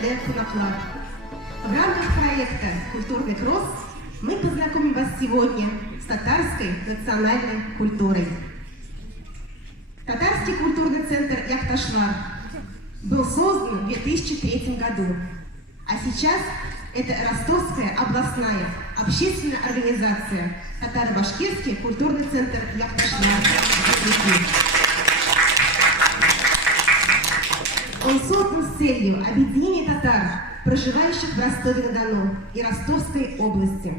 Де Фунаклад. В рамках проекта «Культурный кросс» мы познакомим вас сегодня с татарской национальной культурой. Татарский культурный центр Якташвар был создан в 2003 году, а сейчас это Ростовская областная общественная организация Татаро-Башкирский культурный центр Якташвар. Он создан с целью объединения татар, проживающих в Ростове-на-Дону и Ростовской области,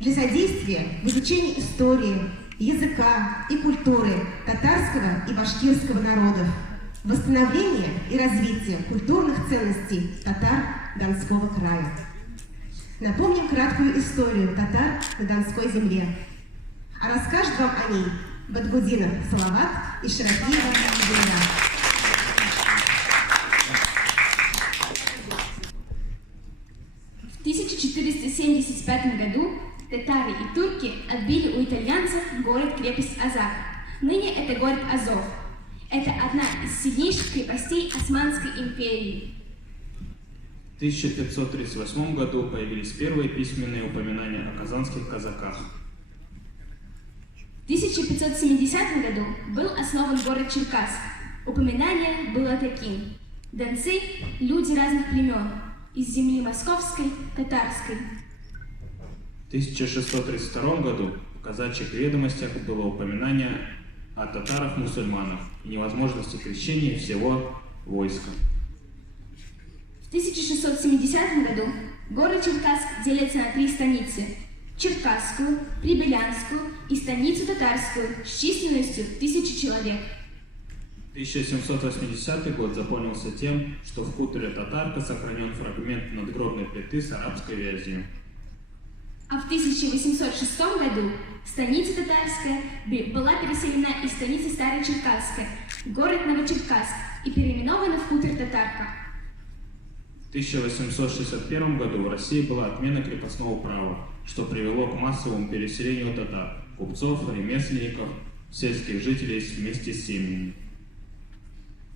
для содействия в изучении истории, языка и культуры татарского и башкирского народов, восстановления и развития культурных ценностей татар Донского края. Напомним краткую историю татар на Донской земле. А расскажет вам о ней Бадгудинов Салават и Шарапиева Гульнара. В 1475 году татары и турки отбили у итальянцев город-крепость Азак. Ныне это город Азов. Это одна из сильнейших крепостей Османской империи. В 1538 году появились первые письменные упоминания о казанских казаках. В 1570 году был основан город Черкасск. Упоминание было таким: донцы – люди разных племен, из земли московской, татарской. В 1632 году в казачьих ведомостях было упоминание о татарах-мусульманах и невозможности крещения всего войска. В 1670 году город Черкасск делится на 3 станицы – Черкасскую, Прибылянскую и станицу Татарскую с численностью 1000 человек. 1780 год запомнился тем, что в хуторе Татарка сохранен фрагмент надгробной плиты с арабской вязью. А в 1806 году станица Татарская была переселена из станицы Старочеркасска в город Новочеркасск и переименована в хутор Татарка. В 1861 году в России была отмена крепостного права, что привело к массовому переселению татар, купцов, ремесленников, сельских жителей вместе с семьями.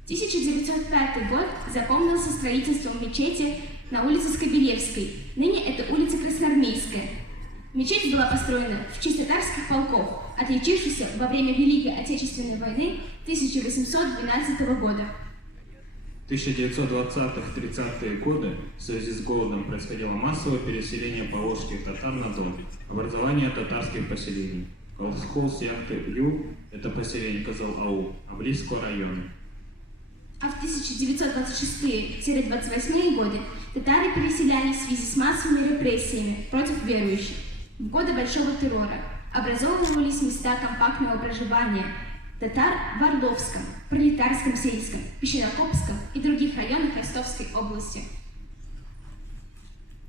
1905 год запомнился строительством мечети на улице Скобелевской, ныне это улица Красноармейская. Мечеть была построена в честь татарских полков, отличившихся во время Великой Отечественной войны 1812 года. В 1920-30-е годы в связи с голодом происходило массовое переселение поволжских татар на Дон, образование татарских поселений. Колхоз Яхты-Ю – это поселение Кызыл-Аул, Аблийского района. А в 1926-28 годы татары переселялись в связи с массовыми репрессиями против верующих. В годы Большого террора образовывались места компактного проживания татар в Орловском, Пролетарском сельском, Пещерокопском и других районах Ростовской области.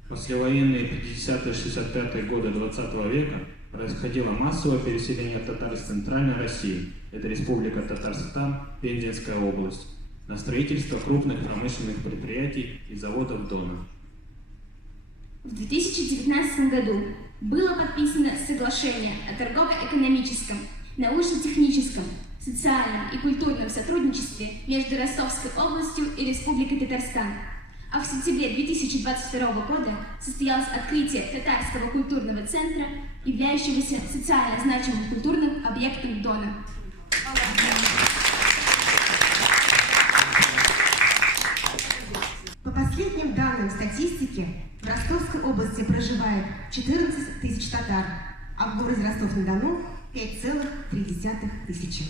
Послевоенные 50-65-е годы 20 века происходило массовое переселение татар из Центральной России, это Республика Татарстан, Пензенская область, на строительство крупных промышленных предприятий и заводов Дона. В 2019 году было подписано соглашение о торгово-экономическом, научно-техническом, социальном и культурном сотрудничестве между Ростовской областью и Республикой Татарстан. А в сентябре 2022 года состоялось открытие Татарского культурного центра, являющегося социально значимым культурным объектом Дона. По последним данным статистики, в Ростовской области проживает 14 тысяч татар, а в городе Ростов-на-Дону 5,3 тысячи.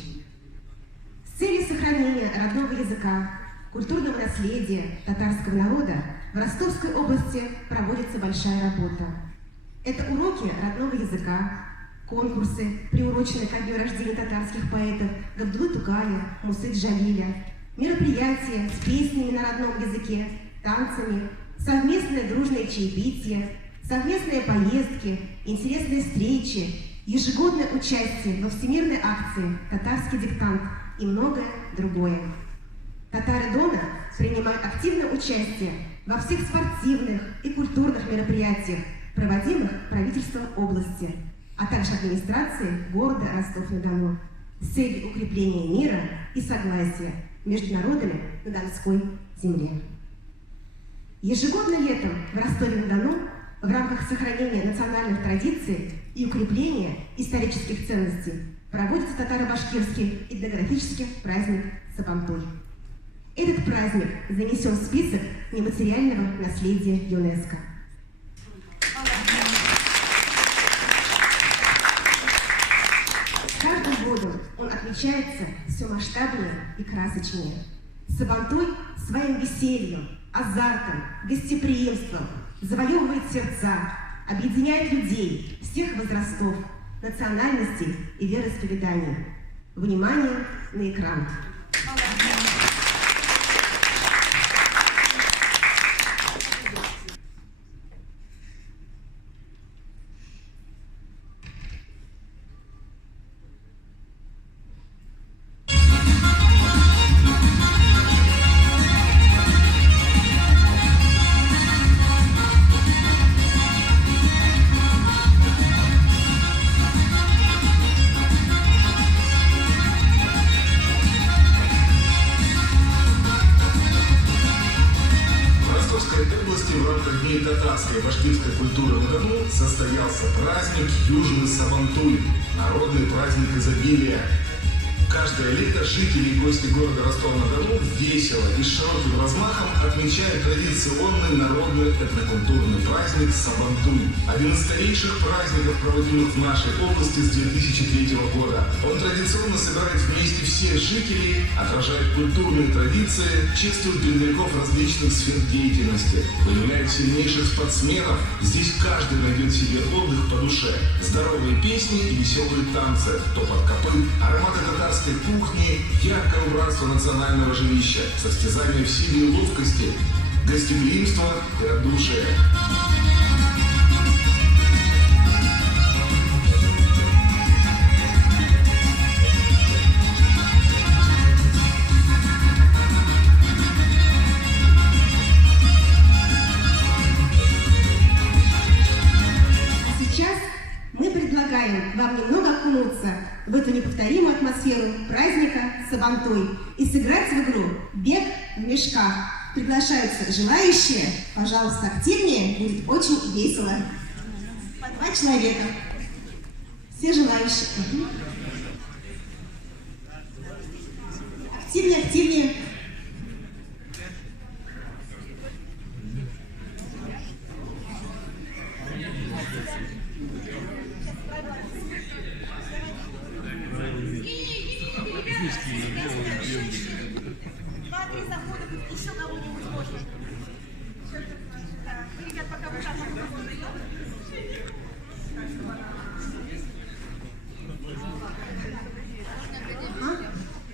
С целью сохранения родного языка, культурного наследия татарского народа в Ростовской области проводится большая работа. Это уроки родного языка, конкурсы, приуроченные ко дню рождения татарских поэтов Габдуллы Тукая, Мусы Джалиля, мероприятия с песнями на родном языке, танцами, совместное дружное чаепитие, совместные поездки, интересные встречи, ежегодное участие во всемирной акции «Татарский диктант» и многое другое. Татары Дона принимают активное участие во всех спортивных и культурных мероприятиях, проводимых правительством области, а также администрацией города Ростов-на-Дону с целью укрепления мира и согласия между народами на Донской земле. Ежегодно летом в Ростове-на-Дону в рамках сохранения национальных традиций и укрепления исторических ценностей проводится татаро-башкирский этнографический праздник Сабантуй. Этот праздник занесен в список нематериального наследия ЮНЕСКО. С каждым годом он отмечается все масштабнее и красочнее. Сабантуй своим весельем, азартом, гостеприимством завоевывает сердца, объединяет людей всех возрастов, национальностей и вероисповеданий. Внимание на экран. Татарской и башкирской культуры на Дону состоялся праздник Южный Сабантуй, народный праздник изобилия. Каждое лето жители и гости города Ростова-на-Дону весело и с широким размахом отмечают традиционный народный этнокультурный праздник Сабантуй. Один из старейших праздников, проводимых в нашей области с 2003 года. Он традиционно собирает вместе всех жителей, отражает культурные традиции, чествует земляков различных сфер деятельности, выявляет сильнейших спортсменов. Здесь каждый найдет себе отдых по душе. Здоровые песни и веселые танцы, топот копыт, ароматы татарской кухни, яркое убранство национального жилища, состязания в силе и ловкости, гостеприимство и радушие. Вам немного окунуться в эту неповторимую атмосферу праздника Сабантуй и сыграть в игру «Бег в мешках». Приглашаются желающие. Пожалуйста, активнее, будет очень весело. По 2 человека. Все желающие. Активнее, активнее.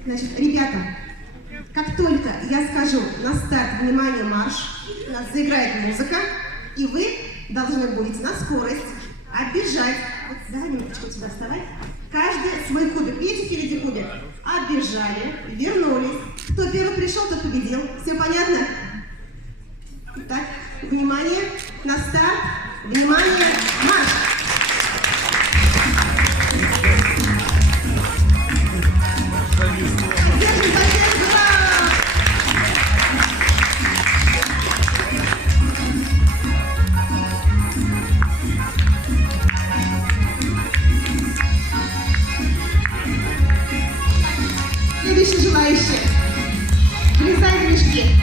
Значит, ребята, как только я скажу на старт «Внимание, марш», у нас заиграет музыка, и вы должны будете на скорость оббежать. Вот, да, немножечко сюда вставать. Каждый свой кубик. Видите впереди кубик? Оббежали, вернулись. Кто первый пришел, тот победил. Все понятно? Так, внимание, на старт, внимание, марш! Следующие желающие. Влезай в мешки.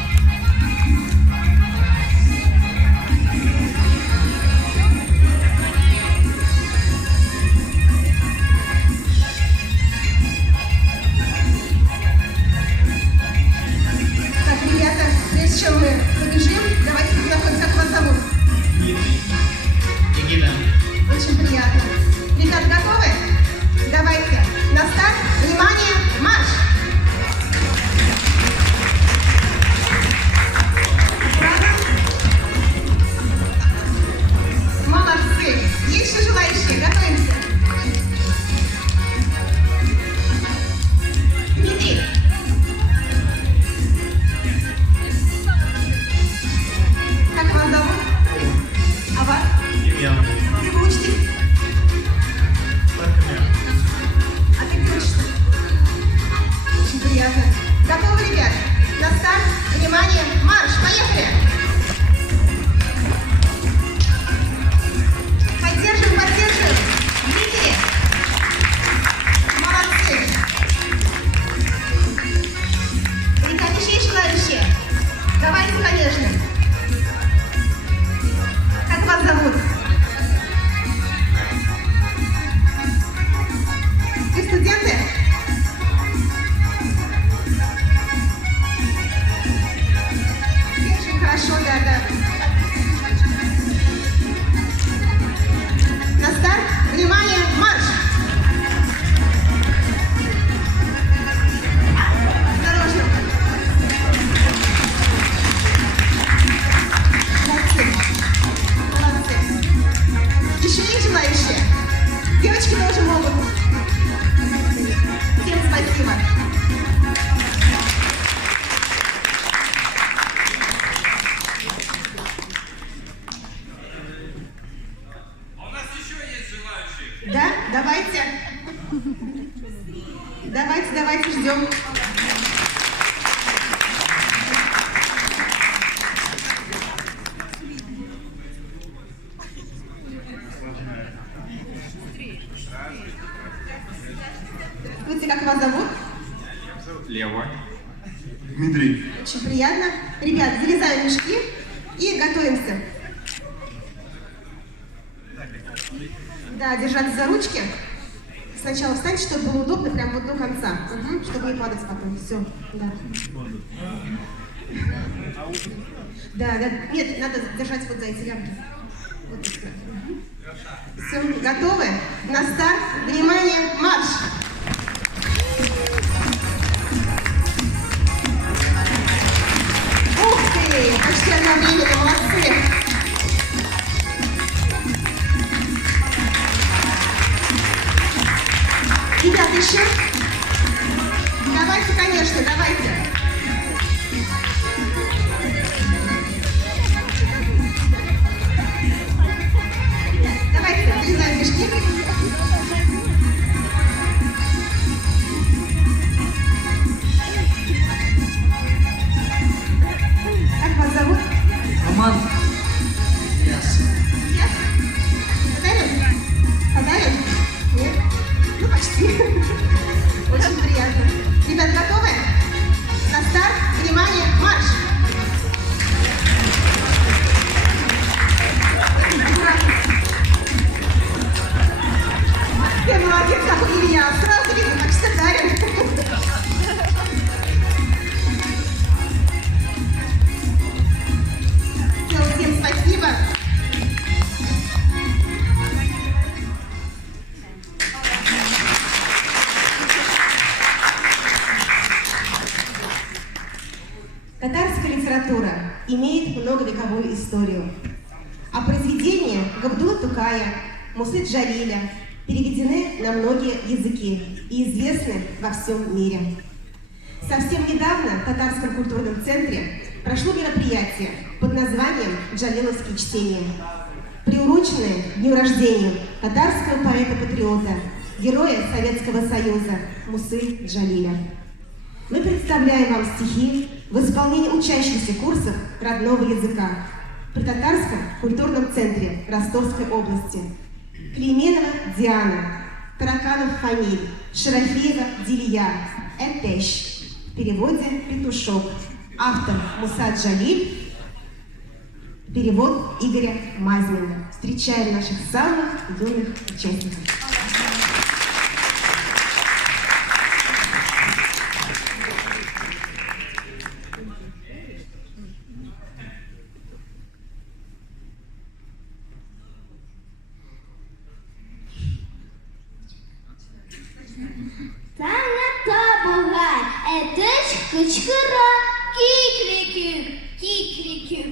да. На старт, внимание, марш! Осторожно. Молодцы. Еще есть желающие? Девочки тоже могут. Всем спасибо. А у нас еще есть желающие. Да? Давайте. Давайте, ждем. Здравствуйте, как вас зовут? Лева. Дмитрий. Очень приятно. Ребят, залезаем в мешки и готовимся. Да, держаться за ручки. Сначала встаньте, чтобы было удобно, прям вот до конца. Угу, чтобы не падать потом. Все, да. Да. Нет, надо держать вот за эти лямки. Вот так. Все, готовы? На старт. Внимание, марш! Ух ты! Почти одновременно, молодцы! Ребята, еще? Давайте, конечно, давайте. Давайте, залезаем в мешки. Как вас зовут? Роман. Ясно. Подарим? Нет? Ну, почти. Очень приятно. Ребят, готовы? На старт, внимание, марш! Аккуратно. Ты молодец, как у меня. Сразу видно, почти дарим. Все, всем спасибо. Татарская литература имеет многовековую историю. А произведения Габдулла Тукая, Мусы Джалиля переведены на многие языки и известны во всем мире. Совсем недавно в Татарском культурном центре прошло мероприятие под названием «Джалиловские чтения», приуроченное к дню рождения татарского поэта-патриота, героя Советского Союза Мусы Джалиля. Мы представляем вам стихи в исполнении учащихся курсов родного языка при Татарском культурном центре Ростовской области. Клейменова Диана, Тараканов Фамиль, Шарафиева Дилья, Этеш. В переводе «Петушок». Автор Муса Джалиль. Перевод Игоря Мазмина. Встречаем наших самых юных участников. Кычкыра, кикрикик.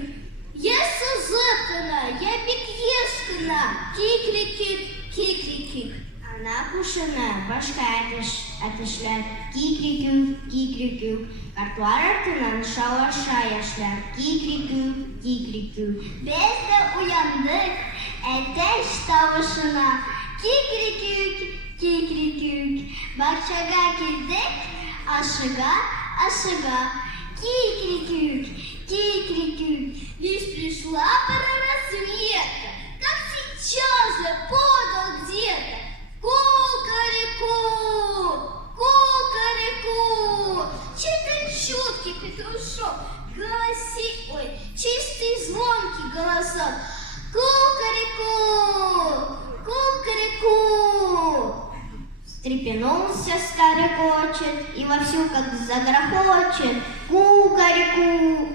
Есі зытына, я бик ескына, кикрикик. Ана кушына, башка әтішлер, кикрикик. Картуар артынан шалаша яшлар, кикрикик. Біз де уяндык, әтеш тавышына, кикрикик. Бакчага келдік, ашыга, кикрикик. Ведь пришла пора рассвета, как сейчас же подал где-то. Кукареку, чей-то чуткий петушок, чистый звонкий голосок. Кукареку. Встрепенулся старый кочет и вовсю как загрохочет. Кукареку.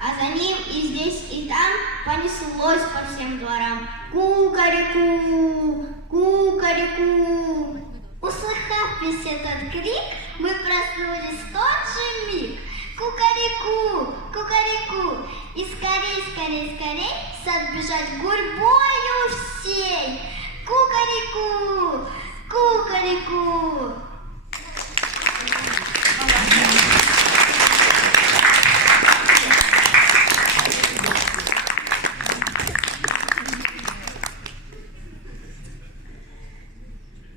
А разнеслось по всем дворам: кукареку, кукареку. Услыхав весь этот крик, мы проснулись в тот же миг. Кукареку, кукареку, и скорей, скорей, скорей в сад бежать гурьбою всей. Кукареку, кукареку.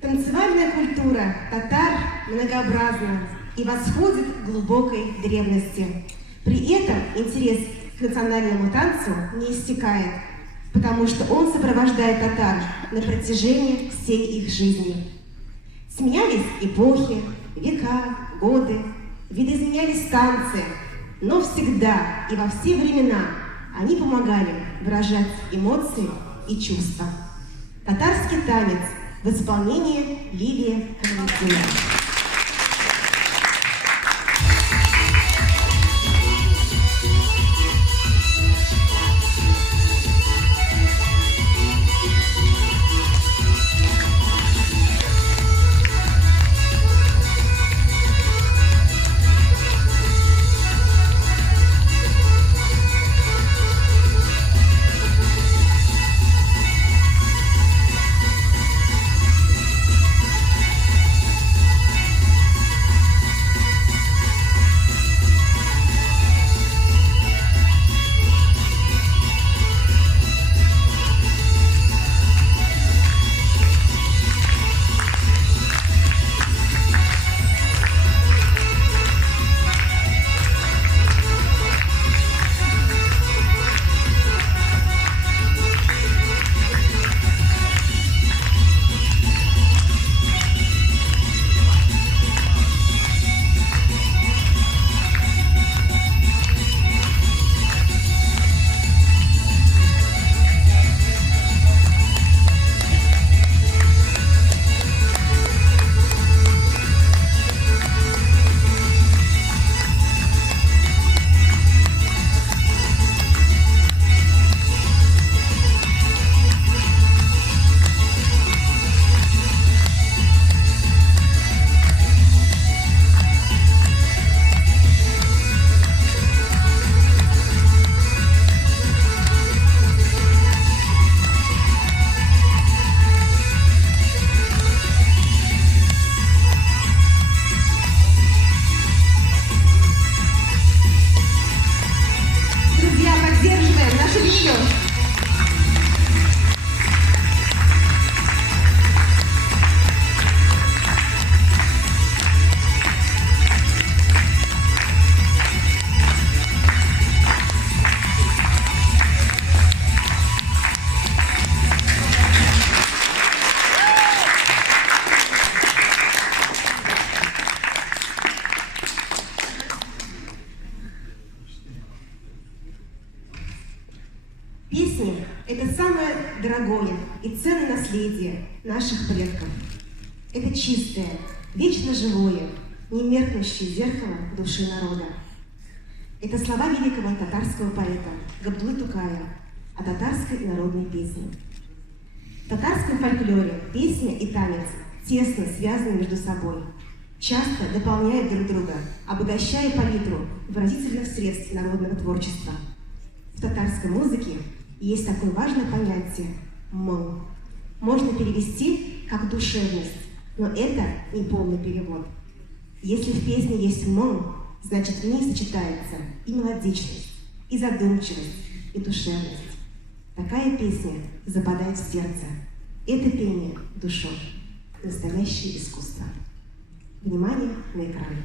Танцевальная культура татар многообразна и восходит к глубокой древности. При этом интерес к национальному танцу не иссякает, потому что он сопровождает татар на протяжении всей их жизни. Сменялись эпохи, века, годы, видоизменялись танцы, но всегда и во все времена они помогали выражать эмоции и чувства. Татарский танец в исполнении Лилии Камалетдиновой. Песни – это самое дорогое и ценное наследие наших предков. Это чистое, вечно живое, немеркнущее зеркало души народа. Это слова великого татарского поэта Габдуллы Тукая о татарской народной песне. В татарском фольклоре песня и танец тесно связаны между собой, часто дополняют друг друга, обогащая палитру выразительных средств народного творчества. В татарской музыке есть такое важное понятие «мол». Можно перевести как «душевность», но это не полный перевод. Если в песне есть «мол», значит в ней сочетается и мелодичность, и задумчивость, и душевность. Такая песня западает в сердце. Это пение душой. Настоящее искусство. Внимание на экран.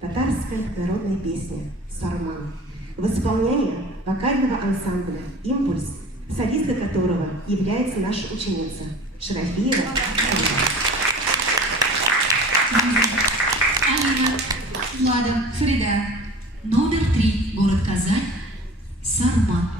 Татарская народная песня «Сарман» в исполнении вокального ансамбля «Импульс», солистка которого является наша ученица Шарафиева Алина, Влада, Фарида. Номер 3, город Казань, Сарман.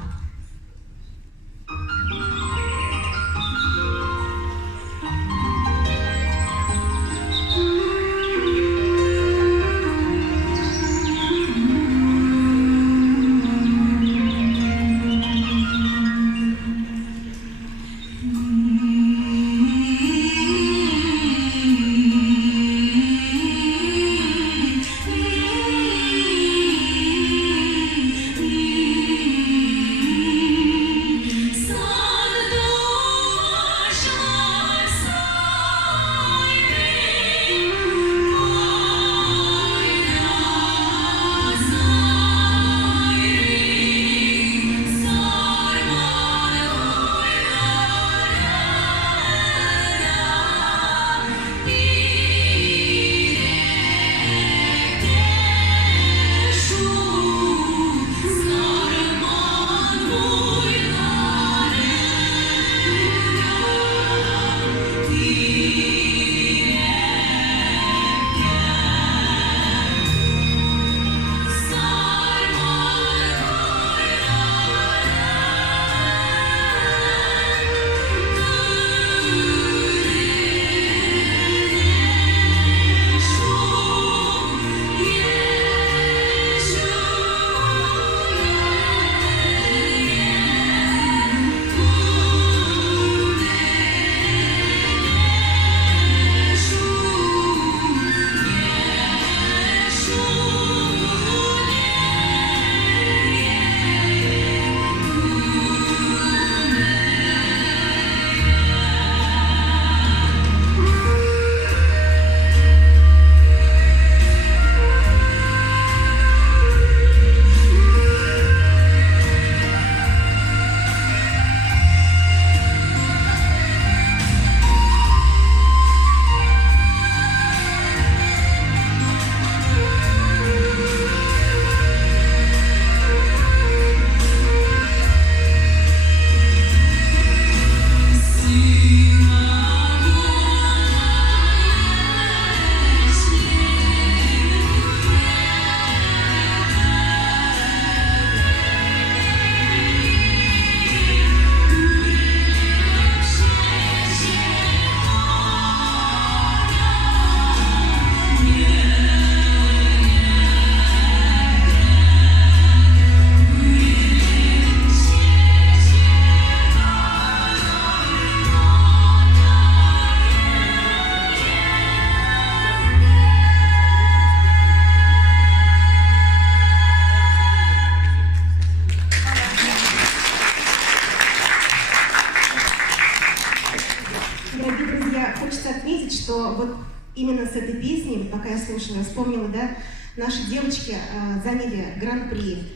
вот именно с этой песней, вот пока я слушала, я вспомнила, да, наши девочки заняли гран-при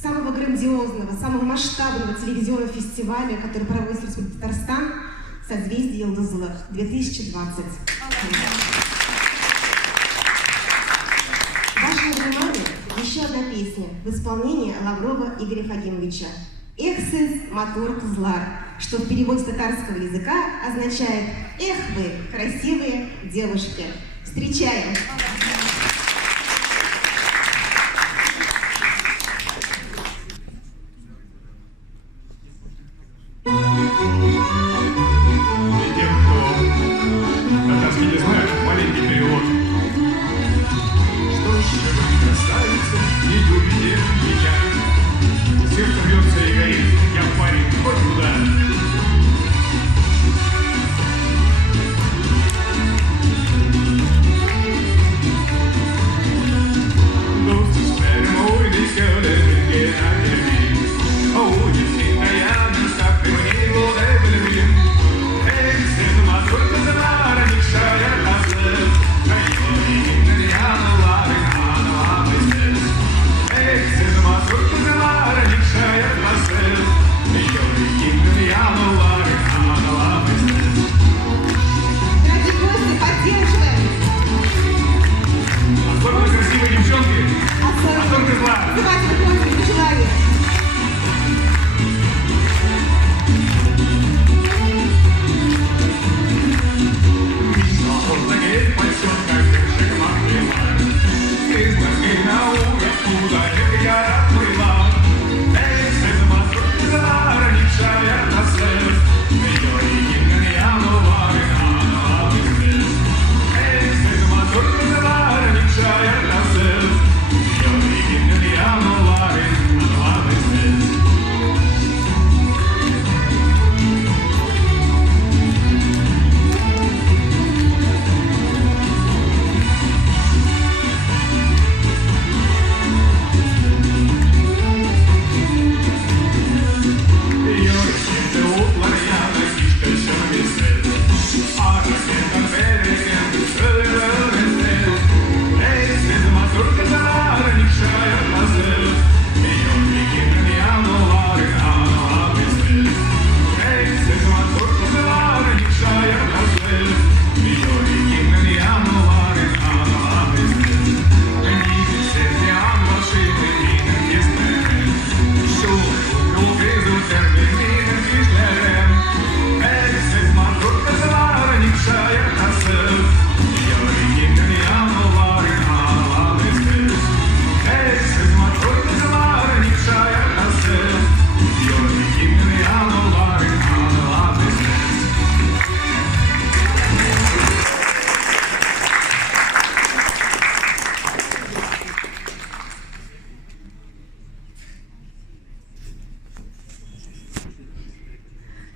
самого грандиозного, самого масштабного телевизионного фестиваля, который проводится в Республике Татарстан, «Созвездие Йылдызлы» 2020. Вашему вниманию еще одна песня в исполнении Лаврова Игоря Фагимовича «Эх, сыз, мотор кызлар», что в переводе с татарского языка означает «Эх вы, красивые девушки». Встречаем!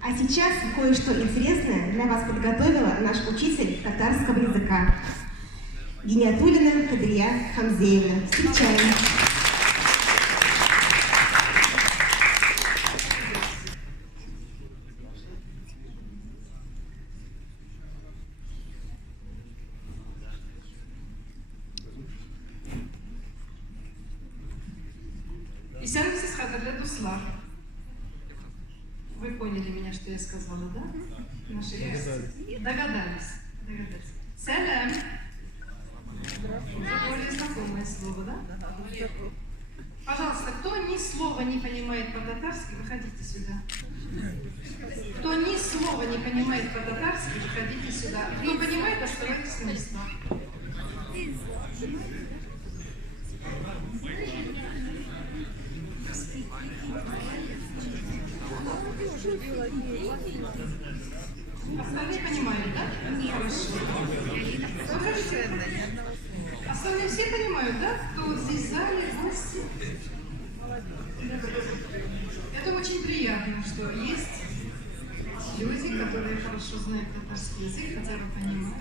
А сейчас кое-что интересное для вас подготовила наш учитель татарского языка Гиниатуллина Кадрия Хамзеевна. Встречаем! Исәнмесез, кадерле дуслар. Вы поняли меня, что я сказала, да? Наши догадались. Салям. Это более знакомое слово, да? Пожалуйста, кто ни слова не понимает по-татарски, выходите сюда. Кто ни слова не понимает по-татарски, выходите сюда. Кто понимает, оставайтесь на местах. Остальные понимают, да? Хорошо. Выходите. Остальные все понимают, да? Кто здесь в зале, гости? Это очень приятно, что есть люди, которые хорошо знают татарский язык, хотя бы понимают.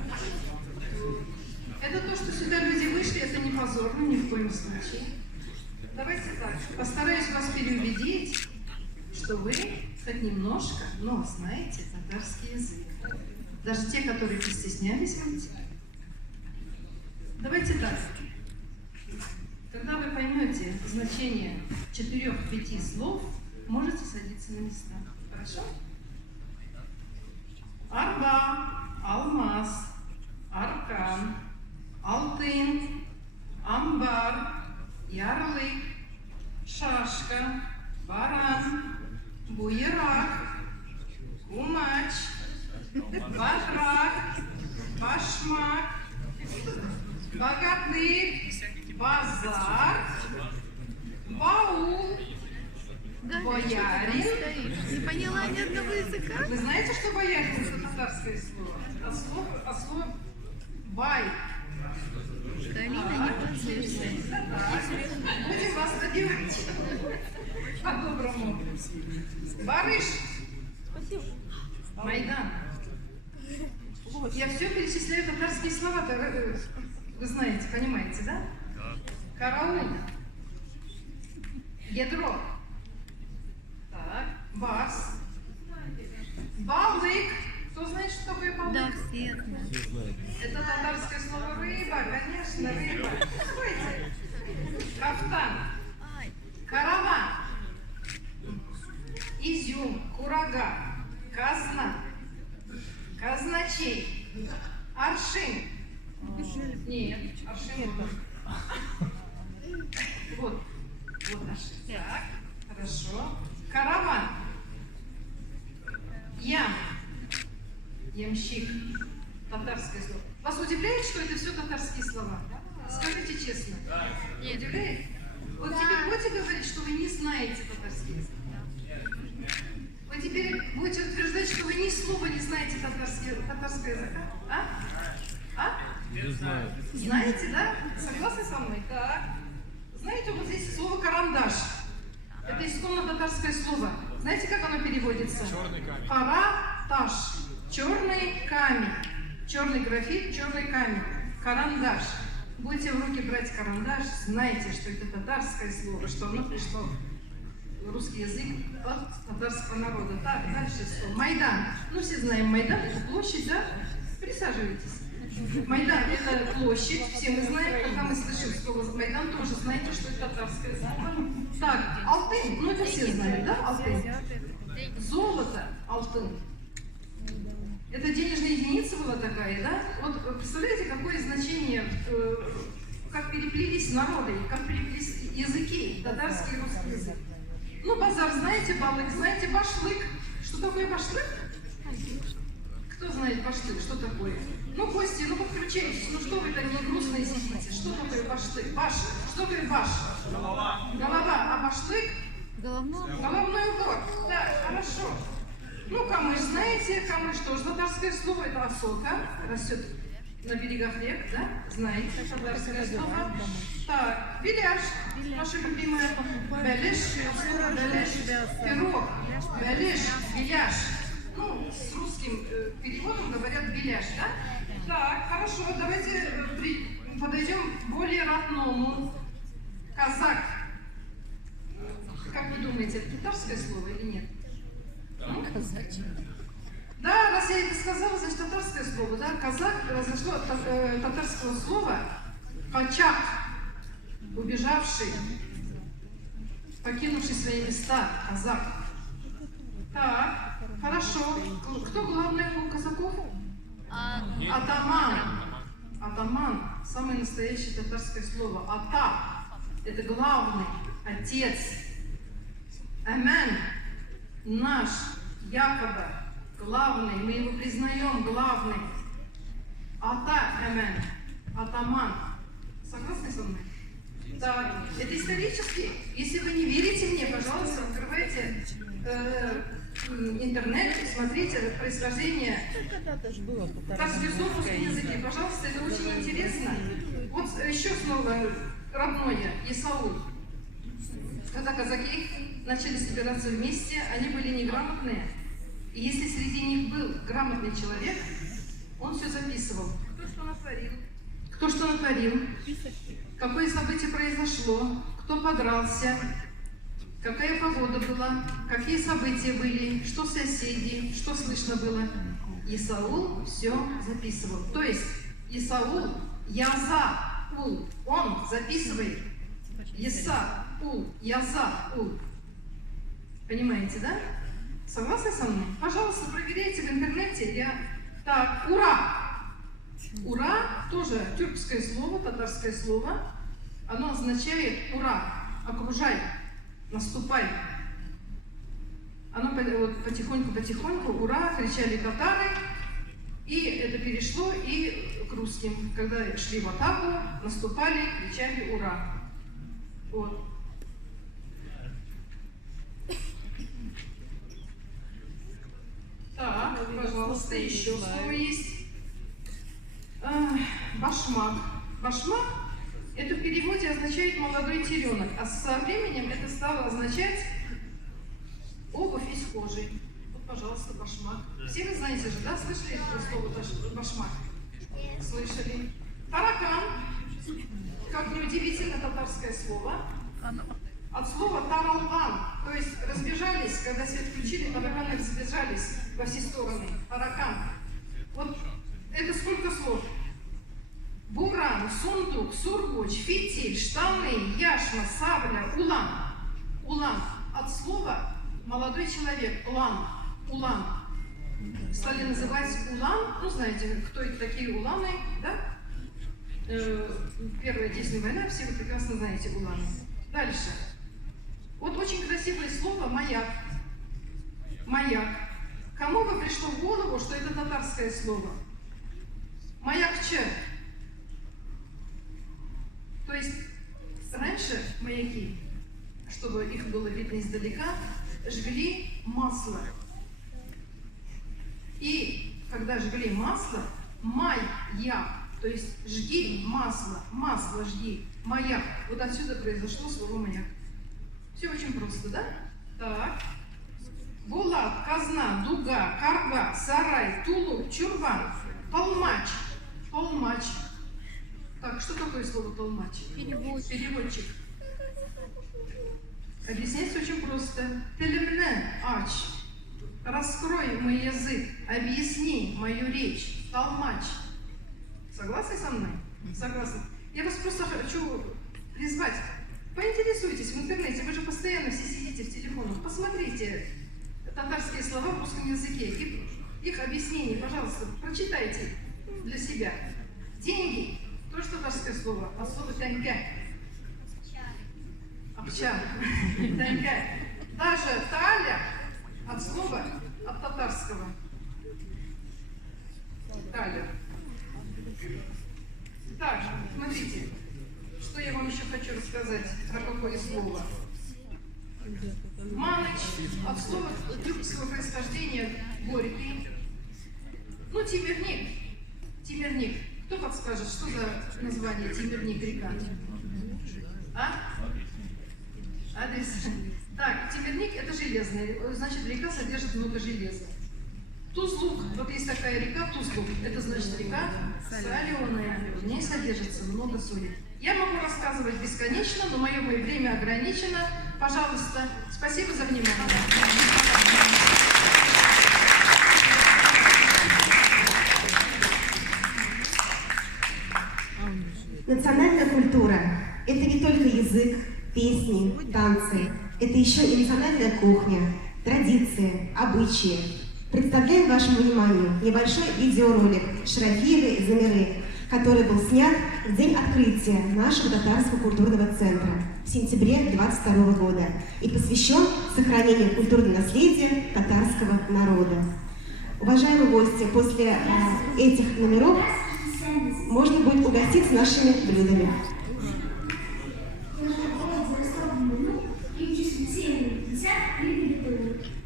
Это то, что сюда люди вышли, это не позорно ни в коем случае. Давайте так, постараюсь вас переубедить, что вы хоть немножко, но знаете татарский язык. Даже те, которые постеснялись выйти. Давайте так. Когда вы поймете значение 4-5 слов, можете садиться на места. Хорошо? Арба, алмаз, аркан, алтын, амбар, ярлык, шашка, баран, буерак, кумач, батрак, башмак, богатырь, базар, баул, боярин. Не поняла ни одного языка. Вы знаете, что боярин — это татарское слово? От слова бай. Карина, не позлишься. Будем вас одевать по-доброму. Барыш. Майдан. Я все перечисляю татарские слова, вы знаете, понимаете, да? Караул. Ядро. Так, бас. Балык. Кто знает, что такое балык? Да, все знают. Это татарское слово рыба, конечно, рыба. Слушайте. Кафтан. Караван. Изюм. Курага. Казна. Казначей. Аршин. Нет, аршин. Вот. Вот аршин. Так, хорошо. Караван. Ям. Ямщик. Татарское слово. Вас удивляет, что это все татарские слова? Скажите честно. Не удивляет? Вот теперь будете говорить, что вы не знаете татарский язык? Вы теперь будете утверждать, что вы ни слова не знаете татарского языка? А? Не знаю. Знаете, да? Согласны со мной? Так. Знаете, вот здесь слово карандаш. Это исконно татарское слово. Знаете, как оно переводится? Черный камень. Караташ. Черный камень. Черный графит, черный камень. Карандаш. Будете в руки брать карандаш, знайте, что это татарское слово, что оно пришло в русский язык от татарского народа. Так, дальше слово. Майдан. Ну, все знаем Майдан, это площадь, да? Присаживайтесь. Майдан — это площадь, все мы знаем, когда мы слышим слово Майдан, тоже знаете, что это татарское слово. Так, алтын, ну это все знают, да, алтын? Золото, алтын. Это денежная единица была такая, да? Вот представляете, какое значение, как переплелись народы, как переплелись языки, татарский и русский язык. Ну, базар знаете, балык знаете, башлык. Что такое башлык? Кто знает башлык? Что такое? Ну, гости, ну подключайтесь. Ну что вы там не грустные сидите? Что такое башлык? Баш. Что такое баш? Голова. Голова. А башлык? Головной убор. Так, хорошо. Ну, камыш, знаете, камыш тоже татарское слово, это осока, растет на берегах рек, да? Знаете, татарское слово. Так, беляш, наша любимая, беляш, пирог, беляш, беляш. Ну, с русским переводом говорят беляш, да? Так, хорошо, давайте подойдем к более родному. Казак. Как вы думаете, это татарское слово или нет? Да, раз я это сказала, значит татарское слово, да? Казак произошло от татарского слова качак, убежавший, покинувший свои места, казак. Так, хорошо. Кто главный у казаков? Атаман. Атаман, самое настоящее татарское слово. Ата — это главный, отец. Амен — наш, якобы, главный, мы его признаем главный. Ата Амен, атаман. Согласны со мной? Так, это исторически. Если вы не верите мне, пожалуйста, открывайте интернет и смотрите происхождение татарских слов в русском языке. Пожалуйста, это очень интересно. Вот еще слово родное, Исаул. Когда казаки начали собираться вместе, они были неграмотные. И если среди них был грамотный человек, он все записывал. Кто что натворил? Кто что натворил? Какое событие произошло? Кто подрался? Какая погода была? Какие события были? Что соседи? Что слышно было? Исаул все записывал. То есть Исаул, Язаул, он записывает. Исаул, Язаул. Понимаете, да? Согласны со мной? Пожалуйста, проверяйте в интернете. Так, ура! Ура тоже тюркское слово, татарское слово. Оно означает ура, окружай, наступай. Оно вот потихоньку, ура, кричали татары. И это перешло и к русским. Когда шли в атаку, наступали, кричали ура. Вот. Так, пожалуйста, еще слово есть. Башмак. Башмак — это в переводе означает молодой теленок, а со временем это стало означать обувь из кожи. Вот, пожалуйста, башмак. Все вы знаете же, да? Слышали это слово башмак? Слышали. Таракан. Как неудивительно татарское слово. От слова таралган, то есть разбежались, когда свет включили, тараканы разбежались во все стороны. Таракан. Вот это сколько слов? Буран, сундук, сургуч, фитиль, штаны, яшма, сабля, улан. Улан. От слова молодой человек. Улан. Улан. Стали называть улан. Ну, знаете, кто это такие уланы, да? Первая Отечественная война, все вы прекрасно знаете уланы. Дальше. Вот очень красивое слово «маяк». Маяк. Кому бы пришло в голову, что это татарское слово? Маякче. То есть раньше маяки, чтобы их было видно издалека, жгли масло. И когда жгли масло, маяк, то есть жги масло, масло жги, маяк. Вот отсюда произошло слово маяк. Все очень просто, да? Так. Булат, казна, дуга, карга, сарай, тулуп, чурбан, толмач. Толмач. Так, что такое слово толмач? Переводчик. Объясняется очень просто. Телемне, ач. Раскрой мой язык, объясни мою речь. Толмач. Согласны со мной? Согласны. Я вас просто хочу призвать. Поинтересуйтесь в интернете, вы же постоянно все сидите в телефонах. Посмотрите татарские слова в русском языке. И их объяснение, пожалуйста, прочитайте для себя. Деньги — тоже татарское слово, от слова тяньга. Обча. Тяньга. Даже таля от слова, от татарского. Таля. Так, смотрите. Что я вам еще хочу рассказать, про какое слово? Маныч, от слова тюркского происхождения горький. Ну, Тимирник. Тимирник. Кто подскажет, что за название Тимирник река? А? Адрес. Так, Тимирник — это железная, значит, река содержит много железа. Тузлук, вот есть такая река Тузлук, это значит река соленая, в ней содержится много соли. Я могу рассказывать бесконечно, но мое время ограничено. Пожалуйста, спасибо за внимание. Национальная культура – это не только язык, песни, танцы. Это еще и национальная кухня, традиции, обычаи. Представляем вашему вниманию небольшой видеоролик Шарафиевой и Замиры, который был снят в день открытия нашего татарского культурного центра в сентябре 2022 года и посвящен сохранению культурного наследия татарского народа. Уважаемые гости, после этих номеров можно будет угоститься нашими блюдами.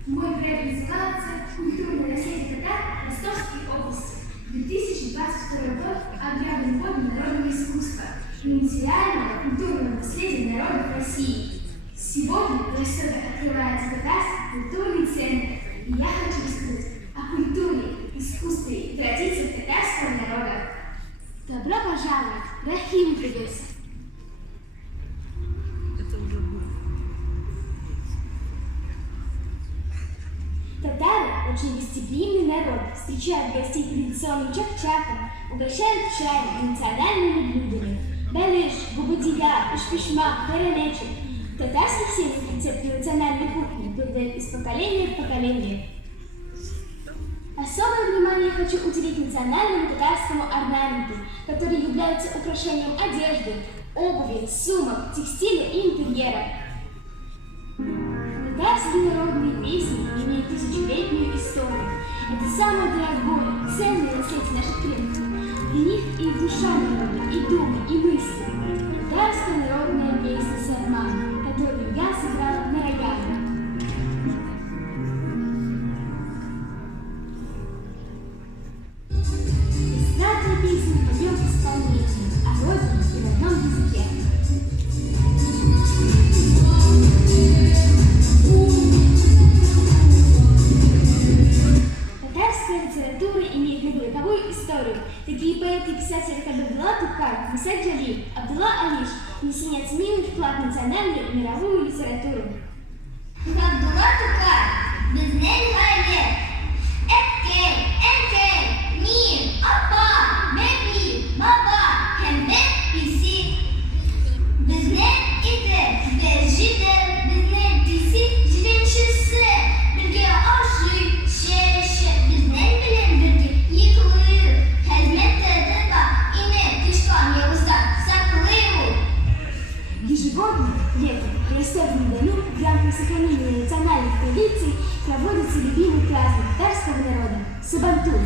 Мой проект называется «Культурное наследие татар Ростовской области». 2022 год объявлен годом народного искусства и материального культурного наследия народов России. Сегодня в Ростове открывается татарский культурный центр, и я хочу рассказать о культуре, искусстве и традициях татарского народа. Добро пожаловать, дорогие гости! Татары очень гостеприимный народ, встречают гостей традиционным чак-чаком, угощают чаем и национальными блюдами. Балыш, бубудия, пиш-пишмак, баранечек. В татарских семьях рецепты национальной кухни передают из поколения в поколение. Особое внимание хочу уделить национальному татарскому орнаменту, который является украшением одежды, обуви, сумок, текстиля и интерьера. Татарские народные песни имеют тысячелетнюю историю. Это самое дорогое, ценное наследие наших предков. В них и душа народа, и думы, и мысли. Татарская народная песня «Сарман», которую я сыграла на рояле. Эстрадная песня в моем исполнении, о родине и родном языке. Татарская литература имеет многовековую историю. Такие поэты и писатели, как Абдулла Тукай, Муса Джалиль, Абдулла Алиш внесли неоценимый вклад в национальную и мировую литературу. Абдулла Тукай, bizning hayret, Энкей, Мин, Апа, Меби, Баба, Хембет, Писи. Bizning иде, Бежиде, bizning Писи, Жиреншisi, birge aşık, şereşe, bizning bilen birge yıkılıyor. Hizmette de ine tışkan Yavuz'dan saklıyor. Ежегодно, летом, в Ростове на Дону, в рамках сохранения национальных традиций, проводится любимый праздник татарского народа – Сабантуй.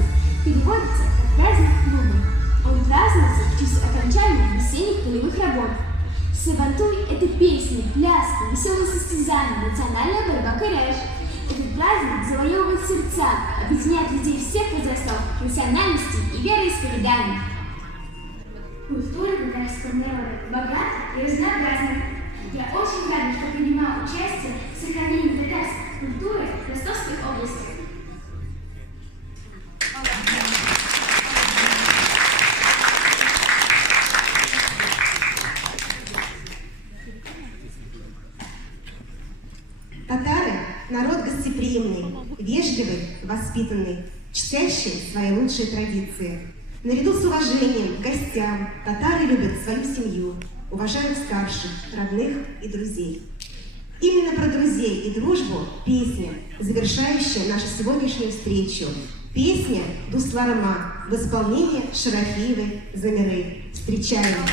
Переводится как праздник клуба. Он празднуется в честь окончания весенних полевых работ. Сабантуй – это песни, пляски, веселые состязания, национальная борьба корешь. Этот праздник завоевывает сердца, объединяет людей всех возрастов, национальностей и вероисповеданий. Культура татарского народа богата и разнообразна. Я очень рада, что принимала участие в сохранении татарской культуры в Ростовской области. Татары – народ гостеприимный, вежливый, воспитанный, чтящий свои лучшие традиции. Наряду с уважением к гостям татары любят свою семью, уважают старших, родных и друзей. Именно про друзей и дружбу песня, завершающая нашу сегодняшнюю встречу. Песня «Дусларма» в исполнении Шарафиевой Замиры. Встречаем!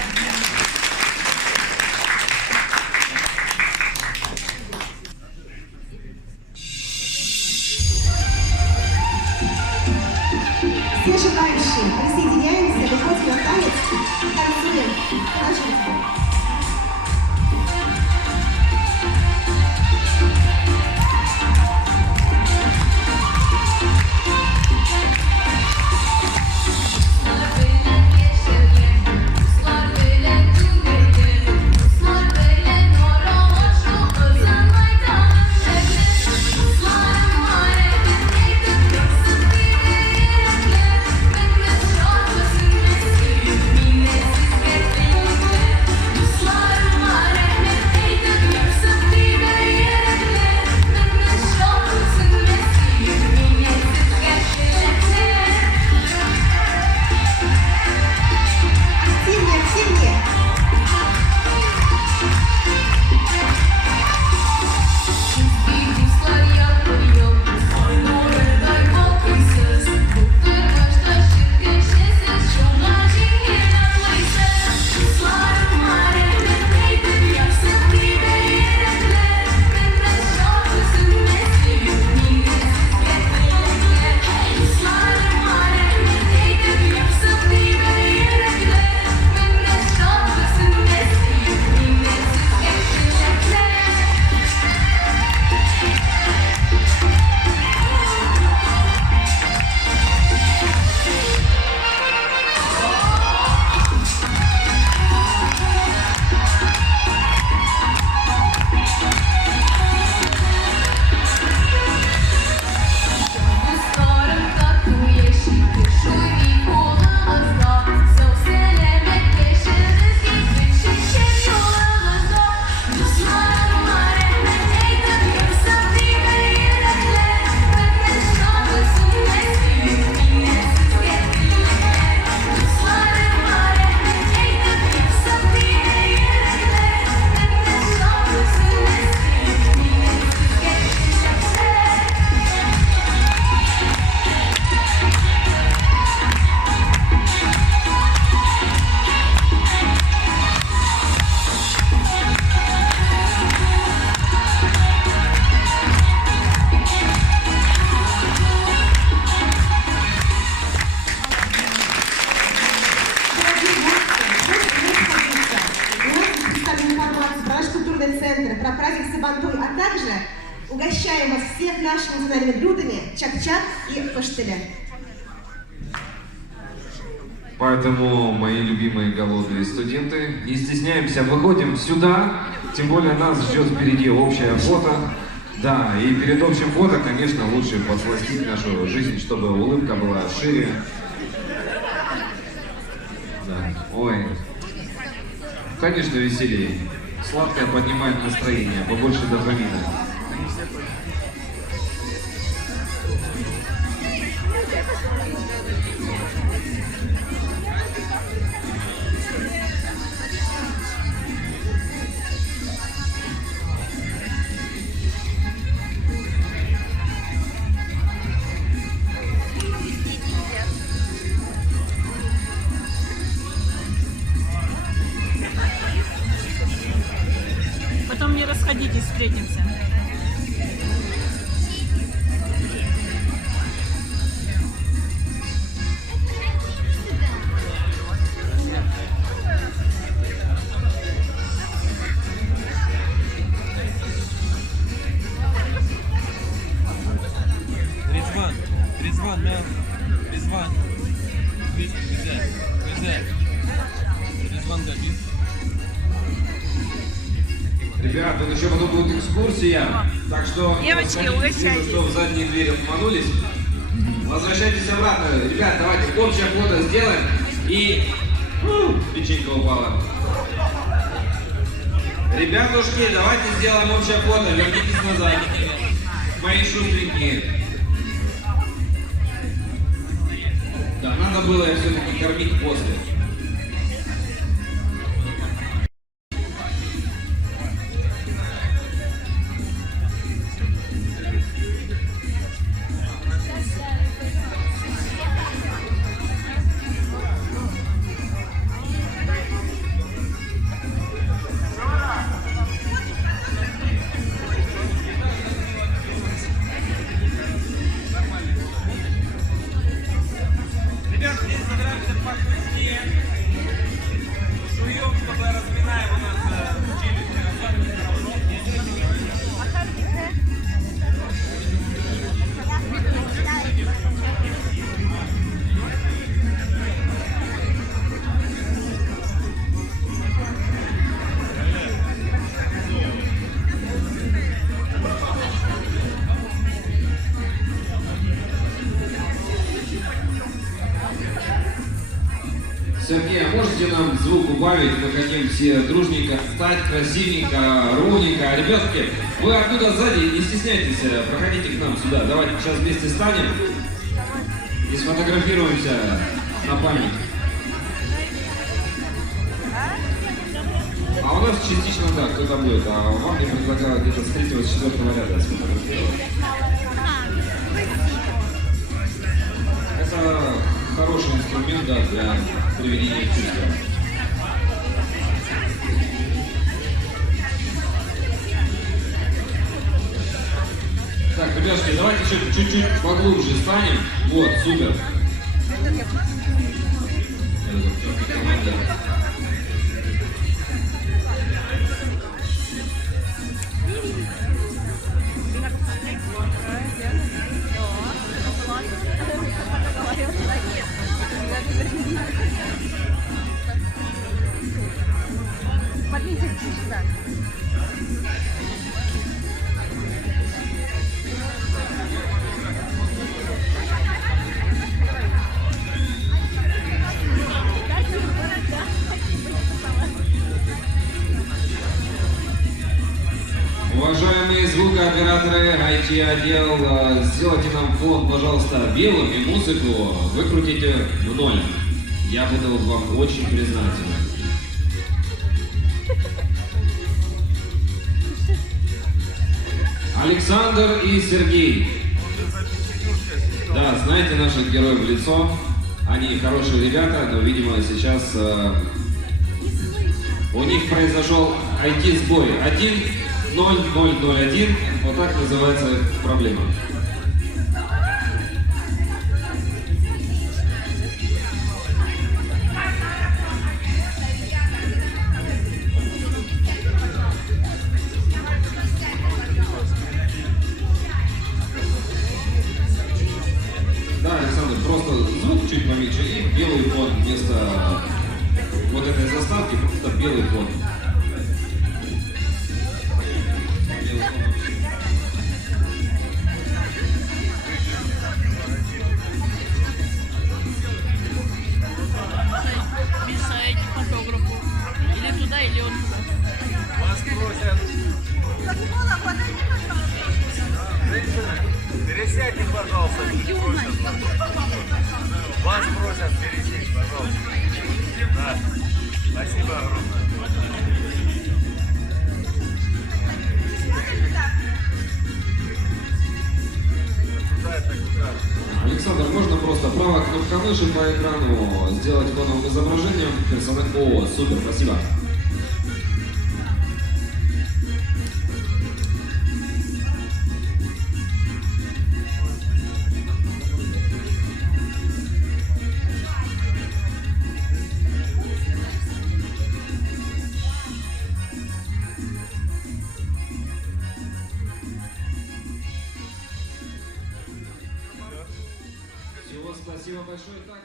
Все желающие присоединяемся, выходим на танец, танцуем. Очередь. Угощаем вас всех нашими национальными блюдами чак-чак и паштеля. Поэтому, мои любимые голодные студенты, не стесняемся, выходим сюда, тем более нас ждет впереди общее фото. Да, и перед общим фото, конечно, лучше подсластить нашу жизнь, чтобы улыбка была шире. Да, ой, конечно, веселее. Сладкое поднимает настроение, побольше дофамина. Потом не расходитесь, встретимся. Резван, да. Резван. Güzel. Резван, да, Ребят, тут еще потом будет экскурсия, так что Девочки, угощайтесь. что в задние двери обманулись. Возвращайтесь обратно. Ребят, давайте общее фото сделаем. И печенька упала. Ребятушки, давайте сделаем общее фото. Вернитесь назад. Мои шустренькие. Да, надо было все-таки кормить после. Ребят, здесь собираемся похудеть. Жуем, чтобы разминаем у нас челюсти. Сергей, а можете нам звук убавить? Мы хотим все дружненько встать, красивенько, ровненько. Ребятки, вы оттуда сзади, не стесняйтесь, проходите к нам сюда. Давайте сейчас вместе станем и сфотографируемся на память. А у нас частично так, кто-то будет, а вам я предлагаю где-то с 3-го, с 4-го ряда сфотографировать. Это хороший инструмент, да, для приведения в чувство. Так, ребятки, давайте чуть-чуть поглубже станем. Вот, супер. Уважаемые звукооператоры, IT-отдел, сделайте нам фон, пожалуйста, белым и музыку выкрутите в ноль. Я буду вам очень признателен. Александр и Сергей. Да, знаете наших героев в лицо. Они хорошие ребята, но, видимо, сейчас у них произошел IT-сбой. 1.0.0.1, вот так называется проблема. Пересядьте, пожалуйста. Вас просят пересесть, пожалуйста. Да. Спасибо огромное. Александр, можно просто правая кнопка мыши по экрану сделать фоновым изображением персонаж. О, супер, спасибо. Всего спасибо большое. Так,